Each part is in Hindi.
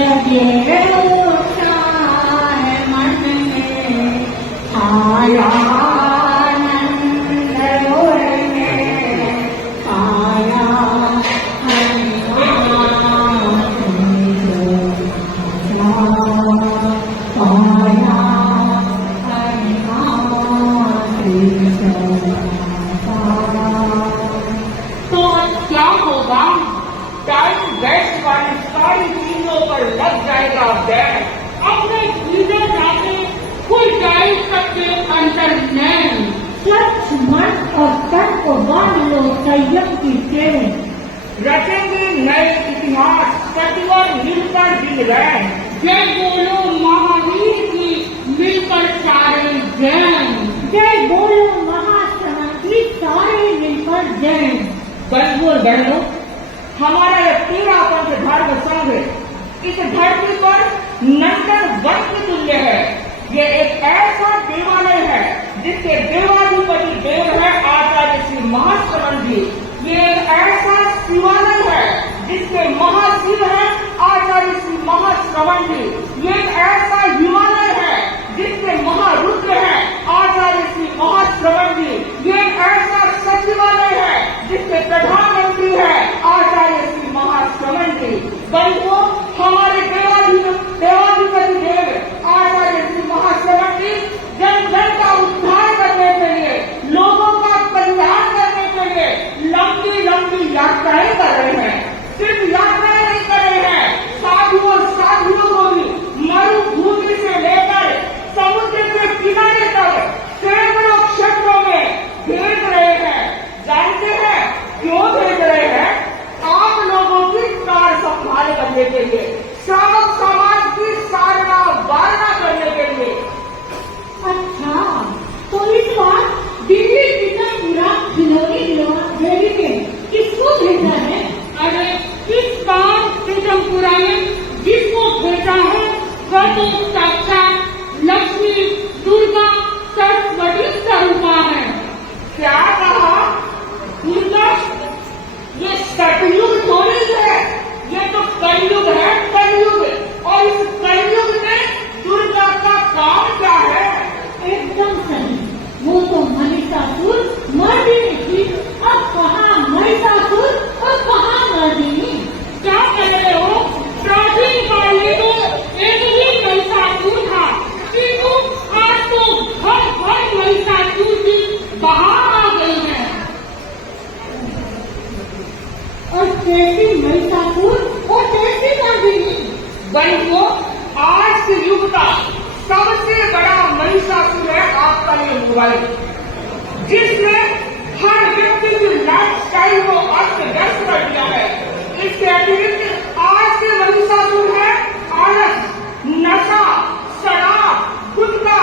जगे उठा है मन में आया आनंद उड़ने आया तो क्या होगा? टाइम वेस्ट वाली सारी चीजों पर लग जाएगा बैन। अपने चीजें जाके खुल जाए सबके अंदर नैन। स्वच्छ मन और तन को बांध लो संयम की चेन। रचेंगे नए इतिहास सत्वर मिलकर दिन रहे। जय बोलो महावीर की मिलकर सारे जैन। जय बोलो महाश्रमण की सारे मिलकर जैन। बंधुओं बहनों, हमारा यह 13 पंथ धर्म संघ इस धरती पर नंदन वन के तुल्य है। ये एक ऐसा देवालय है जिसके देवाधिपति देव है आचार्य श्री महाश्रवण जी। ये एक ऐसा शिवालय है जिसके महाशिव है आचार्य श्री महाश्रवण जी। ये एक ऐसा हिमालय है जिसके महारुद्र है आचार्य श्री महाश्रवण जी। ये एक ऐसा सचिवालय है जिसके प्रधानमंत्री है आचार्य श्री महाश्रवण जी। बंधुओं, हमारे देवाधिपति देव आचार्य श्री महाश्रवण जी जन जन का उद्धार करने के लिए, लोगों का कल्याण करने के लिए लंबी लंबी यात्राएं कर रहे हैं। सिर्फ यात्राएं नहीं कर रहे हैं, साधुओं साधुओं को भी मरुभूमि से लेकर समुद्र के किनारे तक सैकड़ों क्षेत्रों में भेज रहे हैं। जानते हैं क्यों भेज रहे हैं? आप लोगों की कार संभाल करने के लिए, श्रावक समाज की साधना वारणा करने के लिए। अच्छा, तो इस बार दिल्ली पीतमपुरा खिलौनी देवी में किसको भेजा है? अरे इस बार पीतमपुरा में जिसको भेजा है वह तो साक्षात लक्ष्मी दुर्गा सरस्वती स्वरूपा है। क्या कहा? दुर्गा? ये सतयुग थोड़ी है, ये तो कलयुग है, कलयुग। और इस कलयुग में दुर्गा का काम क्या है? एकदम सही, वो तो महिषासुर मर्दिनी थी। अब कहाँ महिषासुर और कहाँ मर्दिनी? क्या कह रहे हो? प्राचीन काल में तो एक ही महिषासुर था, किंतु आज तो घर महिषासुर की बाहर आ गई है। और कैसी महिषासुर और कैसी मर्दिनी? बंधुओं, आज के युग का सबसे बड़ा महिषासुर है आपका ये मोबाइल, जिसने हर व्यक्ति की लाइफ स्टाइल को अस्त व्यस्त कर दिया है। इसके अतिरिक्त आज के महिषासुर है आलस, नशा, शराब, गुटखा,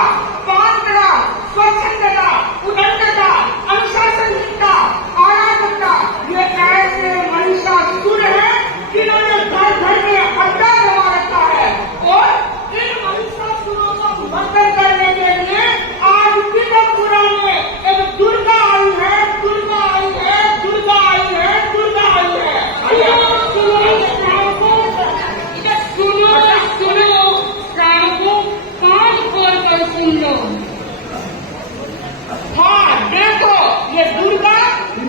पानतरा, स्वच्छंदता, उदंडता, अनुशासनहीनता, अराजकता। ये ऐसे महिषासुर है जिन्होंने घर घर में अड्डा जमा रखा है। और इन महिषासुरों का मंथन करने के लिए आज पीतमपुरा में एक दुर्गा आई है, दुर्गा आई है, दुर्गा आई है, दुर्गा आई है। सुनो श्रावकों, कान खोल कर सुन लो। हाँ देखो, ये दुर्गा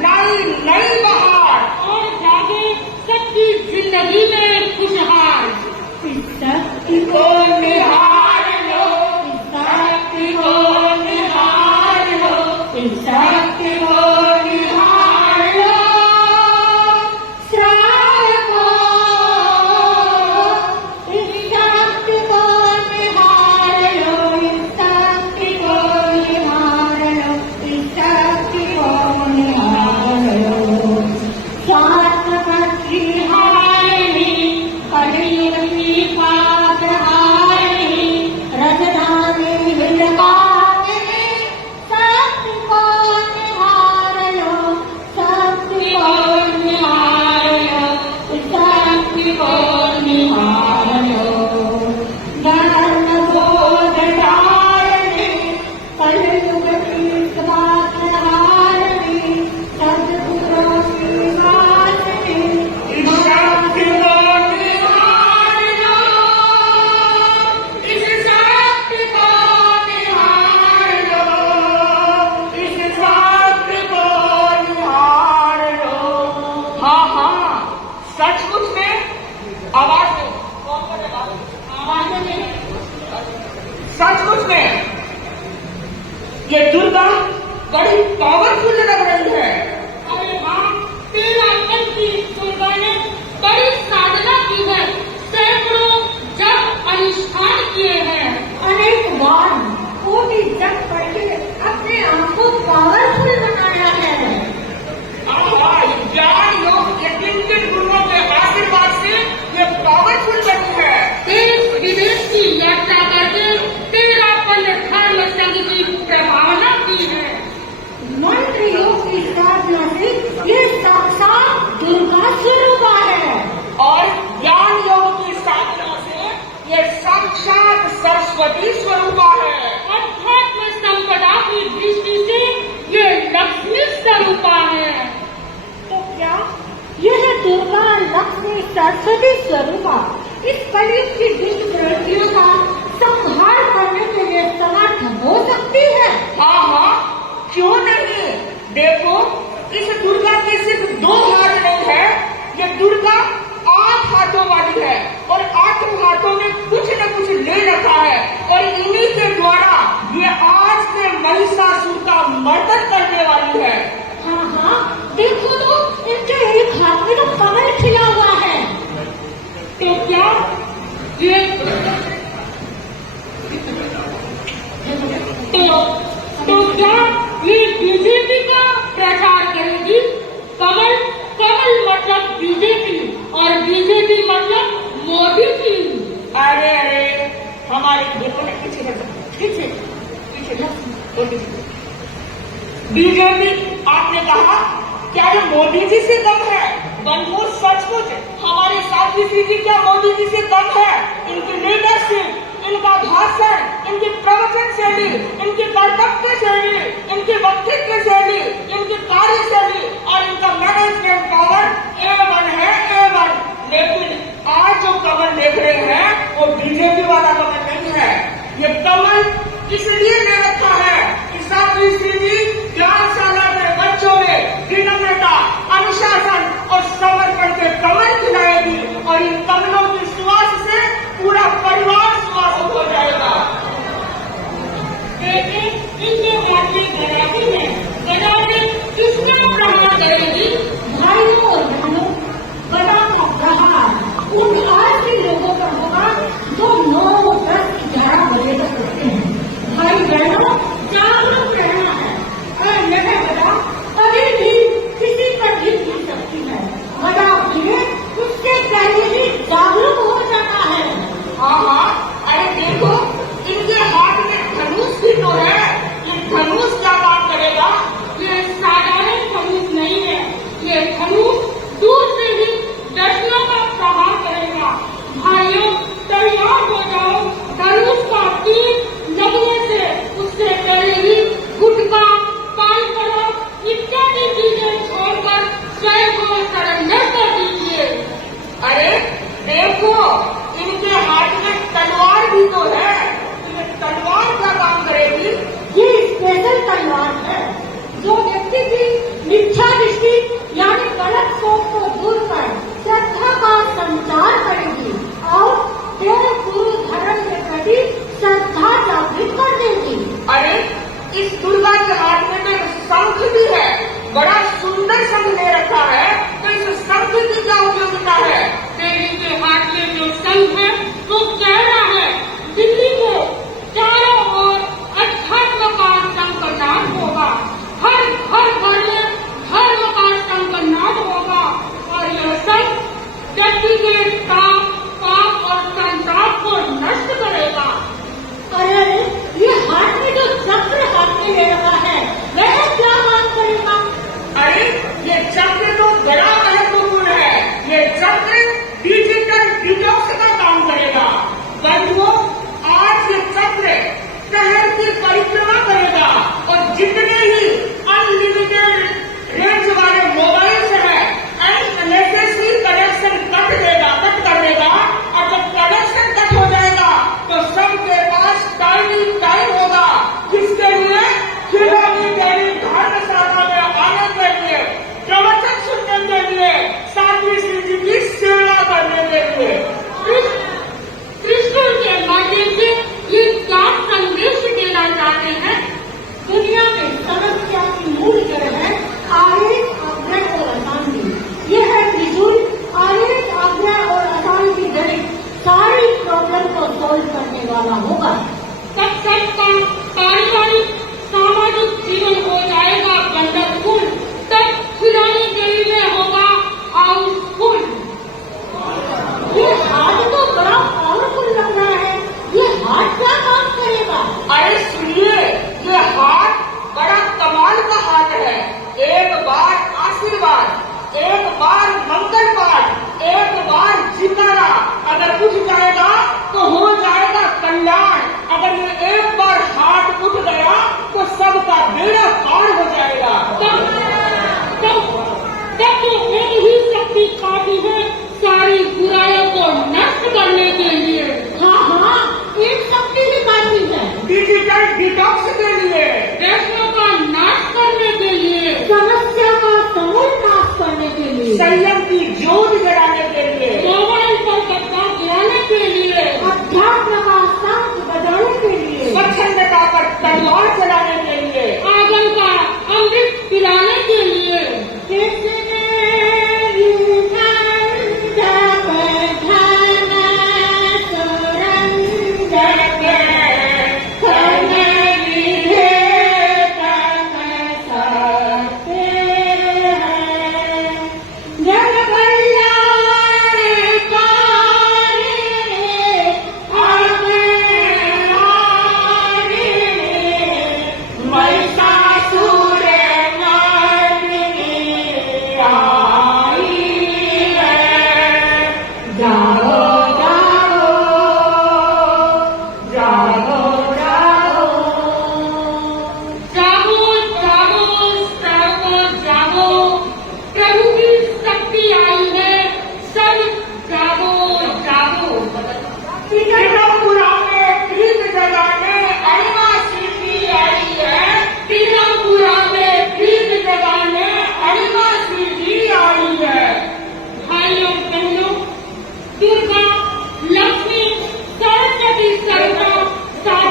लाई नई बहार और जागे सबकी जिंदगी में खुशहाल। शक्ति को निहार लो, शक्ति को निहार लो, शक्ति को निहार लो। श्रावको, इस शक्ति को निहार लो, इस शक्ति को निहार लो, इस शक्ति को निहार लो। शांत भक्ति हारिणी, कलियुग की पात ये दुर्गा बड़ी पावरफुल लग रही है। अरे हाँ, 13 अंक की दुर्गा ने बड़ी साधना की है, सैकड़ों जप अनुष्ठान किए हैं, अनेक बार कोटि जप करके अपने आप को पावरफुल बनाया है। ज्ञान योग के 3 गुरुओं के आशीर्वाद से ये पावरफुल बनी है। देश विदेश की यात्रा करके 13 धर्म संघ की प्रभावना की है। मंत्र योग की साधना से ये साक्षात दुर्गा स्वरूप है, और ज्ञान योग की साधना से ये साक्षात सरस्वती स्वरूप है। अध्यात्म संपदा की दृष्टि से ये लक्ष्मी स्वरूप है। तो क्या यह दुर्गा लक्ष्मी सरस्वती स्वरूप इस कलयुग की दुष्ट प्रवृत्तियों का संहार करने के लिए समर्थ हो सकती है? हाँ हाँ, क्यों नहीं। देखो, इस दुर्गा के सिर्फ 2 हाथ नहीं है, ये दुर्गा 8 हाथों वाली है, और 8 हाथों में कुछ न कुछ ले रखा है, और इन्हीं के द्वारा ये आज के महिषासुर का मर्दन करने वाली है। हाँ हाँ, देखो तो इनके एक हाथ में तो कमल खिला हुआ है। तो क्या ये तो क्या ये बीजेपी का प्रचार करेगी? कमल मतलब बीजेपी, और बीजेपी मतलब मोदी जी। अरे हमारे देखो ना, पीछे बीजेपी आपने कहा, क्या ये मोदी जी से कम है? बनमूल सचमुच हमारे साध्वी जी क्या मोदी जी से कम है? इनकी लीडरशिप, इनका भाषण, इनकी प्रवचन शैली, इनकी कर्तव्य शैली, इनकी वक्तव्य शैली, इनकी कार्य शैली और इनका मैनेजमेंट पावर A1 है, A1। लेकिन आज जो कमल देख रहे हैं वो बीजेपी वाला कमल नहीं है। ये कमल इसलिए ले रखा है कि साध्वी जी ज्ञानशाला के बच्चों में विनम्रता, अनुशासन और समर्पण के कमल खिलाएगी, और इन कमलों की सुवास से पूरा परिवार सुवासित हो जाएगा। देखिए, इनके हाथ में गदा है, गदा में किसका प्रहार करेगी? भाइयों और बहनों, गदा का प्रहार उन आदमी लोगों पर होगा जो 9, 10, 11 बजे तक करते हैं। भाई बहनों, जागरूक रहना है। अगर यह गदा कभी भी किसी पर भी गिर सकती है। गदा गिरे उसके पहले ही जागरूक हो जाना है। हाँ, अरे देखो, इनके हाथ में धनुष भी तो है। ये धनुष क्या काम करेगा? ये साधारण धनुष नहीं है, ये धनुष दूर से ही दर्शनों का प्रहार करेगा। भाइयों, तैयार हो जाओ। धनुष का तीर लगने से उससे पहले ही गुटखा, पान पराग इत्यादि चीजें छोड़कर स्वयं को सरेंडर कर दीजिए। अरे देखो, इनके हाथ में तलवार भी तो है। ये तलवार क्या काम करेगी? ये स्पेशल तलवार है जो व्यक्ति की मिथ्या दृष्टि यानी गलत सोच को दूर कर श्रद्धा का संचार करेगी और देव गुरु धर्म के प्रति श्रद्धा जागृत कर देगी। अरे इस दुर्गा के हाथ में तो एक शंख भी है, बड़ा सुंदर शंख ले रखा है। तो इस शंख की क्या उपयोगिता है? देवी के हाथ में जो शंख है वो कह रहा है दिल्ली को चारों ओर अध्यात्म का शंखनाद होगा, हर घर में धर्म का शंखनाद होगा, और यह शंख व्यक्ति के पाप और संताप को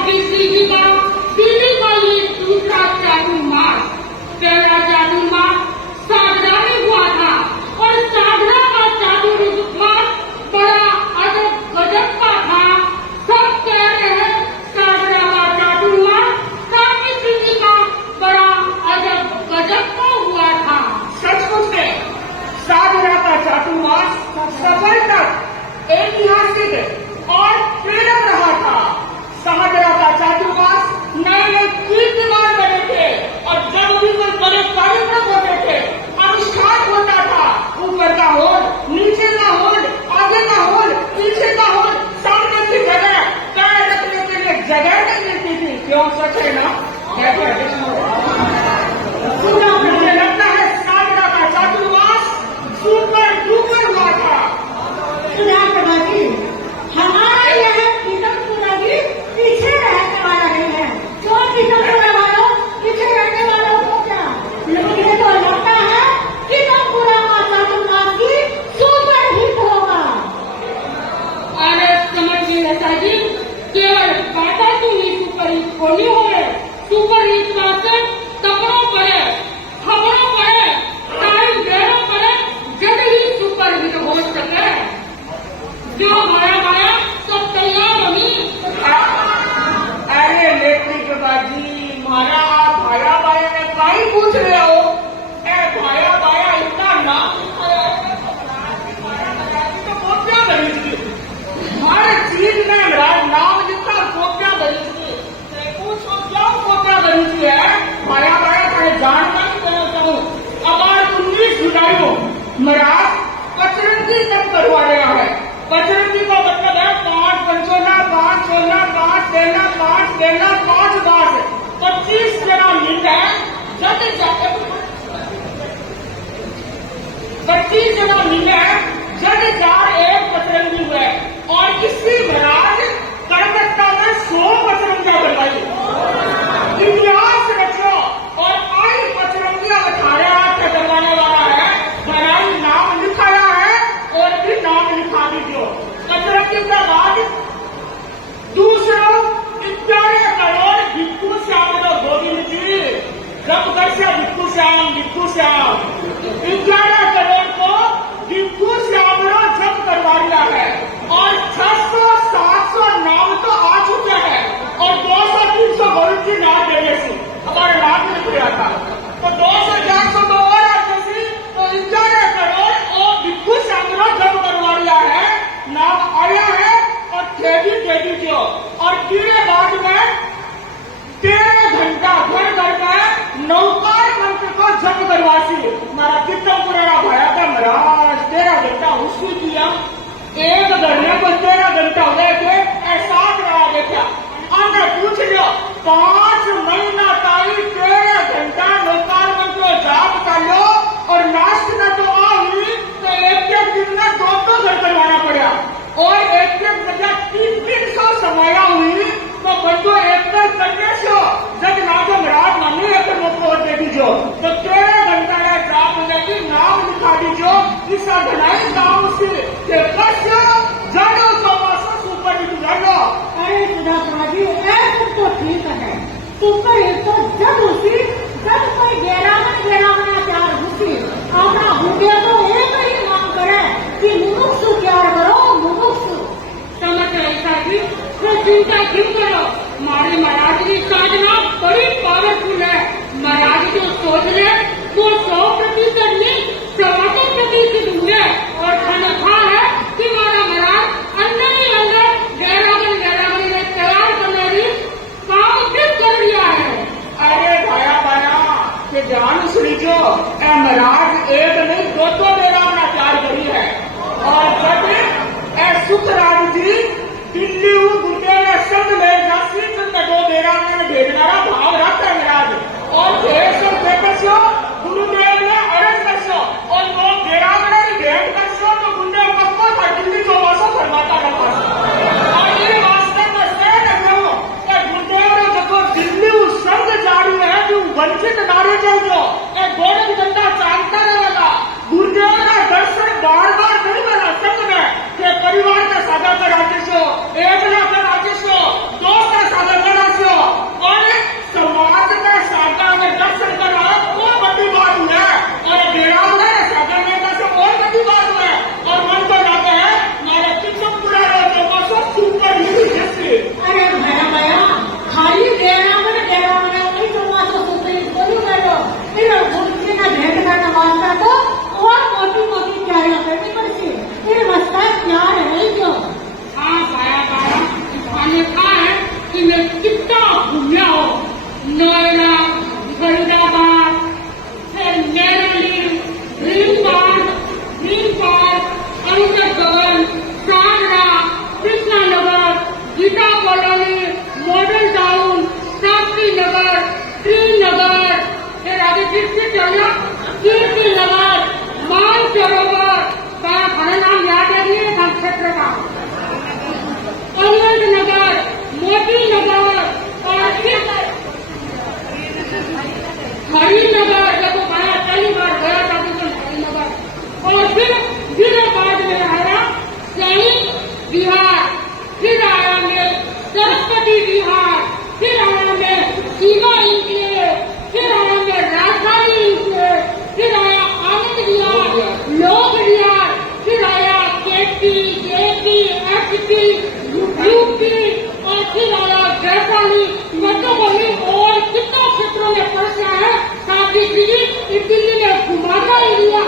महाराज श्री जी का दिल्ली का ये दूसरा चातुर्मास, पहला चातुर्मास साधना में हुआ था और साधना का चातुर्मास बड़ा अजब गजब का था। सब कह रहे हैं साधना का चातुर्मास रामकृष्ण जी का बड़ा अजब गजब का हुआ था। सचमुच में साधना का चातुर्मास सफल तक ऐतिहासिक और प्रेरक रहा था। साधना का चातुर्मास नए नए कीर्तिमान बने थे और जब भी कोई बड़े कार्यक्रम होते थे, अनुष्ठान होता था, ऊपर का होल, नीचे का होल, आगे का होल, पीछे का होल, सामने की जगह, पैर रखने के लिए जगह नहीं मिलती थी। क्यों? सच है ना? मुझे लगता है साधना का चातुर्मास सुपर डुपर हुआ था। सुधा जी, हमारा यह कीर्तनपुरा भी पीछे रहने वाला नहीं है। जो कीर्तनपुरा वालों पीछे रहने वालों को क्या, मुझे तो लगता है कीर्तनपुरा का चातुर्मास भी सुपर हिट होगा। अरे समझिए लता जी, केवल बाटा की ही सुपर हिट होनी है। सुपर हिट वास्ते कपड़ों पड़े, खबरों पड़े, टाइम देरों पड़े, जब ही सुपर हिट हो सके। जो माया सब तैयार होगी। अरे लेट्रिक बाजी, मारा भाया बाया ने कहीं पूछ रहे हो? भाया बाया इतना नाम तो कॉपियां बनी थी। हर चीज में नाम लिखा, कॉपियां बनी थी। पूछो क्या कॉपियां बनी थी है? भाया बाया चाहे जानकारी देना चाहूँ, अब 19 जुलाई को महाराज पचरंगी तक करवा रहा है। पचरंगी का मतलब है 5 पंचोला, 5 सोलह, 5 तेरह, 5 तेरह, 5 बास, 25 जना मिलकर जब 25 जना मिलकर जब 4 पचरंगी हुए और इसी महाराज कलकत्ता में 100 पचरंगियां बनवाई। इतिहास रचो और आई पचरंगियां 18 करवाने वाला है। महाराज नाम लिखाया है और भी नाम लिखा दीजिए। पचरंगी के बाद दूसरा 11 करोड़ भिक्खू श्याम गोविंद जी, जब कैसे भिक्खू श्याम 11 करोड़ को भिक्खू श्याम जब करवा लिया है और 600-700 नाम तो आ चुके हैं और 200-300 गोविंद जी नाम देने से हमारा नाम लिख गया था। तो 200-400 तो और आते थे, तो 11 करोड़ और भिक्खू श्याम जब करवा लिया है, नाम आया है और तेजी जो और तीसरे बाद में 13 घंटा घर घर में नौकार मंत्र को जप करवासी। हमारा कितना पुराना भाया था महाराज, 13 घंटा उसकी किया, एक घंटे को 13 घंटा हो गए थे। ऐसा रहा देखा हमने पूछ लिया 5 महीना तारीख 13 घंटा नौकार मंत्र को जाप कर लो और लास्ट में तो आई तो एक दिन में 2 घर करवाना पड़ा और एक जगह 300 समाया हुई तो बंदो एक करने से जब नाम महाराज मम्मी एक मौका दे दीजो तो 13 घंटा है जाप लगी, नाम लिखा दीजो। इस घनाई गाँव से जानो सुपर हिट जानो। अरे सुधा जी, ऐसा तो ठीक है, सुपर हिट तो जब उसी जब कोई गेरावन प्यार घुसी अपना भूखे तो एक ही मांग करे कि मुमुक्षु प्यार करो, मुमुक्षु। समझ ऐसा जी, तो चिंता क्यों करो, हमारे महाराज की साधना बड़ी पावरफुल है। महाराज जो सोच रहे वो 100% नहीं 100% होंगे और खाना है कि हमारा महाराज अंदर ही अंदर गैरावन ने तैयार करने की काम फिर कर लिया है। अरे भाया के ध्यान सुनिजो, महाराज एक नहीं 2 बेरावना तैयार करी है और जब सुखराज जी दिल्ली गुंडे ने शब्द में जासी 2 बेरावना ने भेजनारा भाव रखा है महाराज और गुरुदेव ने अरज करसो और 2 बेरावना ने भेंट करसो तो गुंडे पक्को था दिल्ली जो वासो फरमाता रखा और ये वास्तव में सह रखो कि गुरुदेव ने देखो दिल्ली उस संग जारी है जो वंचित नारे चाहिए एक गोरख जनता चाहता रहेगा। गुरुदेव का दर्शन बार बार नहीं बना संग में कि परिवार का साझा कर राजेश एक लाख राजेश दोस्त का साझा कर चलना कीर्ति नगर, मान सरोवर का हमारा नाम याद रखिए हम क्षेत्र का, अनंत नगर, मोती नगर और फिर हरिनगर, देखो मैं पहली बार गया था तो हरिनगर, और फिर बाद में आया सैनिक विहार, फिर आया में सरस्वती विहार, फिर आया में सीमा इंक्लेव, फिर आया में राजधानी इंक्लेव, फिर आया आनंद विहार, लोक विहार, फिर आया केपी, जेपी, एचपी, यूपी और फिर आया वैशाली, मतलब वही और कितना क्षेत्रों में पहुंचा है। साथ ही दिल्ली में घुमाता ही लिया,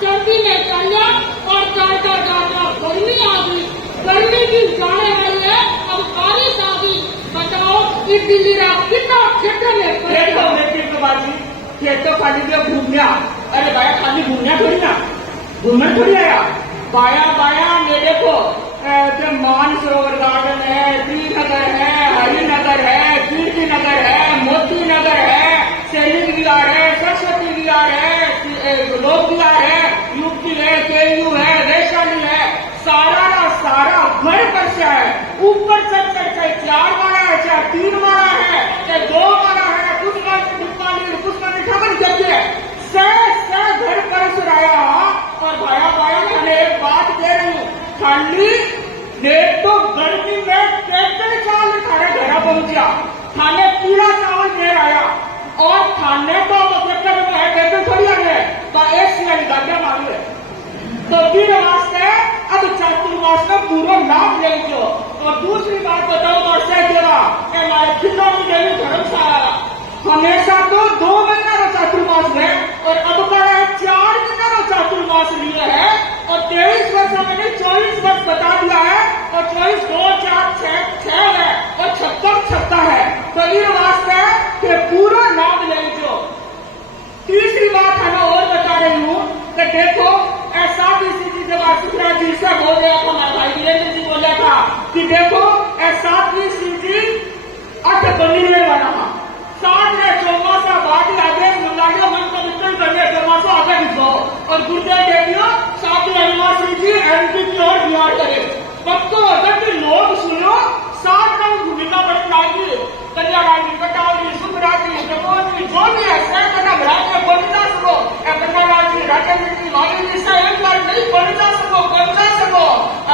सर्दी में चलिया और जाता गर्मी आ गई, गर्मी भी जाने वाली है, अब बारिश आ गई, बताओ इस दिल्ली का कितना क्षेत्र में तो खाली जो घूमने, अरे बाया खाली घूमने थोड़ी ना, घूमने थोड़ी आया, बाया मेरे को जो मानसरोवर गार्डन है, श्रीनगर है, हरिनगर है, कीर्ति नगर है, मोती नगर है, सैनिक विहार है, सरस्वती विहार है, लोक विहार है, यूपी है, केयू है, वैशाली है, सारा ना सारा घर पर से है, ऊपर चढ़ चाहे 4 मारा है, चाहे 3 मारा है, चाहे 2 मारा है, कुछ ठाकर जगह घर पर से आया। और बाया मैंने एक बात कह रही हूँ, खाली देख तो गर्मी में ट्रैक्टर चावल खाने घर पहुंचा, खाने पीला चावल देर आया और खाने तो ट्रैक्टर में है, ट्रैक्टर थोड़ी आ गए तो एक सियाली गाड़ियां मारी है। तो फिर वास्ते अब चातुर्मास का पूरा लाभ ले लो। और दूसरी बात बताओ वर्षा देवा हमारे खिलौनी देवी धर्मशाला हमेशा तो 2 महीना का चातुर्मास है और अब का 4 महीना का चातुर्मास लिए है और 23 वर्ष मैंने 24 वर्ष बता दिया है और 24 2 4 6 है और 56 है। तो इन वास्ते के पूरा लाभ ले लो। तीसरी बात है मैं और बता रही हूँ कि देखो ऐसा भी जब सुखराज जी से बोल रहा था, हमारा भाई वीरेंद्र जी बोला था कि देखो ऐसा भी सीधी 8 बंदी वाला था, 7 ने चौमासा बाटी आदेश मंगाड़ियों मन को वितरण करने चौमासा आगे दिखो और गुरुदेव देवियों साथ ही हनुमान जी एमपी की ओर बिहार करे। भक्तों अगर भी लोग सुनो 7 रंग भूमिका बदलाएगी, कल्याण जी, कटाव जी, सुखराज जी, जगोन जी, जो भी है सैकड़ा भ्रात में बोलता सको, कल्याण जी, राजेंद्र जी, माली जी से एक बार नहीं बोलता सको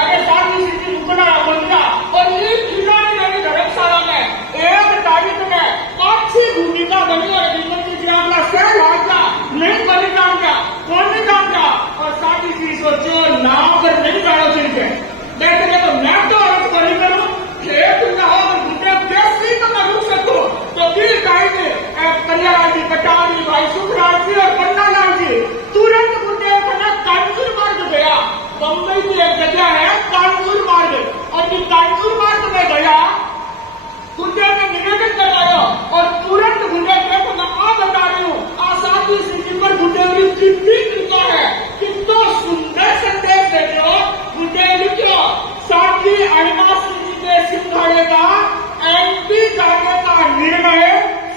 अरे सारी स्थिति रुकना बोलना। और ये खिलाड़ी मेरी धर्मशाला में 1 तारीख में अच्छी भूमिका बनी और विमल जी आपका सर हाजा नहीं बनी जाऊंगा, कौन नहीं जाऊंगा और सारी चीज सोचो नाव पर नहीं जाना चाहिए। देखने तो मैं तो औरत बनी करूँ, खेत ना हो मुझे बेसी तो मैं रुक सकूं तो फिर कहेंगे कल्याण जी, कटाव जी, भाई सुखराज जी और पन्नालाल जी तुरंत मुझे कानपुर मार्ग गया। बम्बई की एक जगह है कानपुर मार्ग और कानपुर मार्ग में गया, मुझे ने निवेदन कराया और तुरंत मुझे देखो मैं आप बता रही हूँ आसादी सिद्धि पर मुझे कितनी कृपा है, कितना सुंदर संदेश दे रहे हो। मुझे लिखो साथी अविनाश जी के सिंघाड़े का एमपी जाने का निर्णय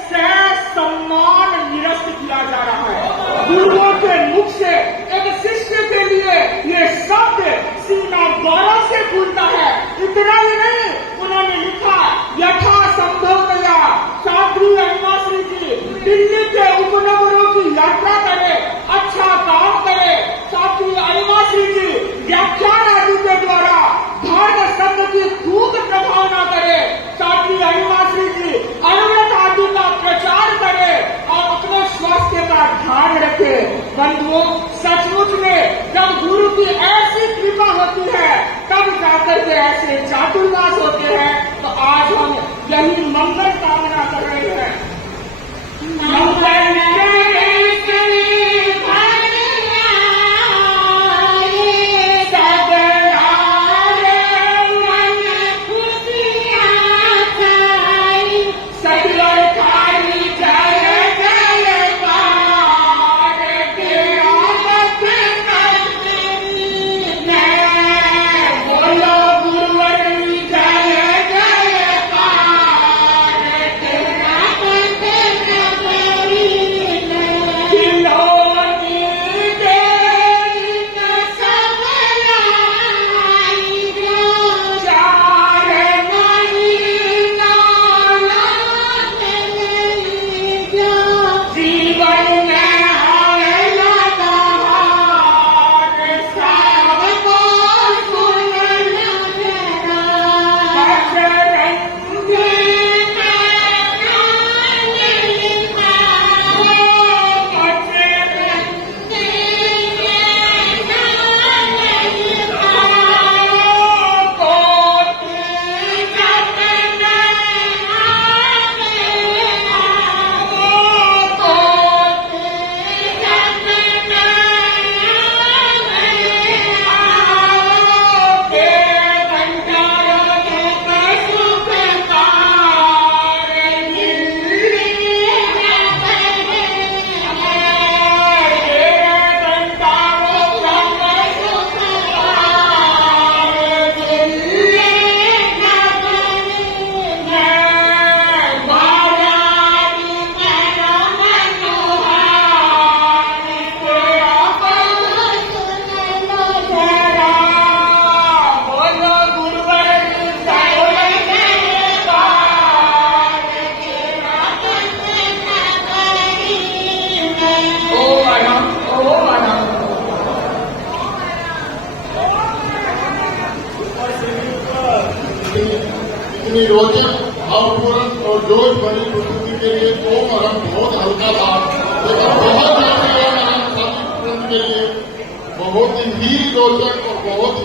से सम्मान निरस्त किया जा रहा है। गुरुओं के मुख से एक शिष्य के लिए ये शब्द सीना गौरव से फूलता है। इतना ही नहीं, उन्होंने लिखा यथा संभवतया साध्वी अनिवासी जी दिल्ली के उपनगरों की यात्रा करे, अच्छा काम करे। साध्वी अनिवासी जी व्याख्यान आदि के द्वारा धर्म शब्द की खूब प्रभावना करे। साध्वी अनिवासी जी अमृत आदि का प्रचार करे और अपने स्वास्थ्य का ध्यान रखे। बंधुओं सच इतनी रोचक, भावपूर्ण और जोश भरी प्रस्तुति के लिए तो मरम बहुत हल्का था, लेकिन बहुत के लिए बहुत ही रोचक और बहुत